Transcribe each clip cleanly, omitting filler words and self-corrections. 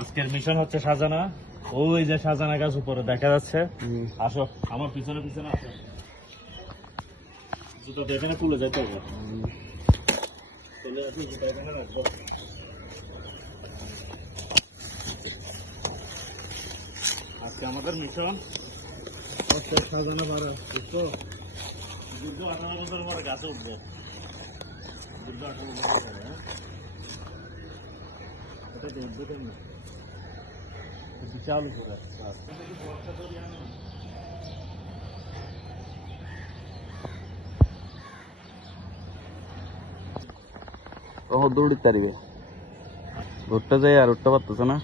আজকের মিশন হচ্ছে সাজানা। ওই যে সাজানা গাছ উপরে দেখা যাচ্ছে। আসো আমার পিছনে পিছনে আসো। জুতো এখানে তুলে যেতে হবে। চলে আসি, জুতো এখানে রাখবো। আজকে আমাদের মিশন হচ্ছে সাজানা পাড়া। বুঝছো? দীর্ঘ 18 বছর পরে গাছে উঠবো। দীর্ঘ 18 বছর পরে। এটা তো উঠবে কেন? চালু করে দৌড়িতে পারিবে ঘুরতে যাই আর উঠতে পারতেছে না।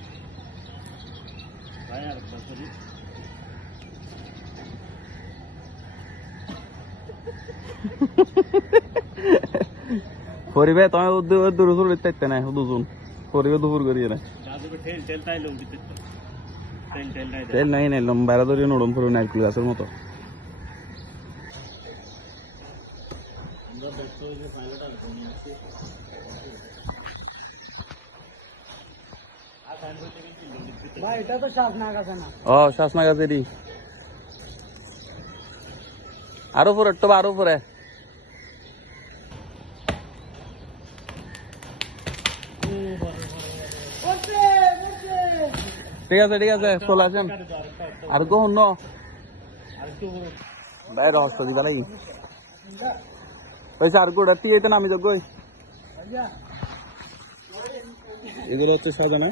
পরিবে তুমি দূর উঠতে না দুজন পরিবে দুপুর করিয়ে না তেল নাই নাই বাইরে ধরিয়ে নরম করে নারকেল গাছের মতো। শাসনা গাছেরই আরো উপরে তো আরো উপরে। ঠিক আছে চলে আসেন। আর কখন বাইরে রহস্য দিবা নাকি আর গোড়া টিয়ে নামি যাবো। এগুলো হচ্ছে সাজানা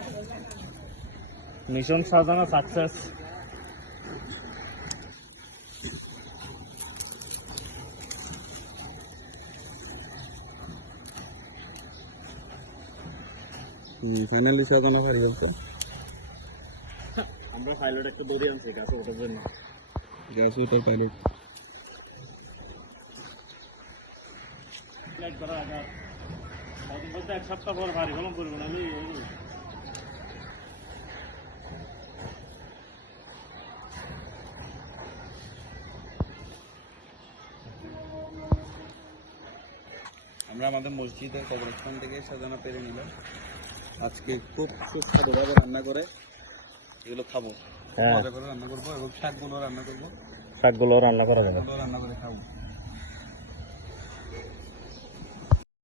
মিশন, সাজানা সাকসেস। ফাইনালি সাজানা পারি বলতে আমরা পাইলট একটা দড়ি আনছি গাছে ওঠার জন্য। গ্যাস ওটার পাইলট এক সপ্তাহ পর ভারী কলম করবো না। আমরা আমাদের মসজিদের কবরস্থান থেকে সাজানা পেরে নিলাম। আজকে খুব সুস্বাদুভাবে রান্না করে এগুলো খাবো। মজা করে রান্না করবো এবং শাকগুলো রান্না করবো। শাকগুলো রান্না করা যাবে, রান্না করে খাবো।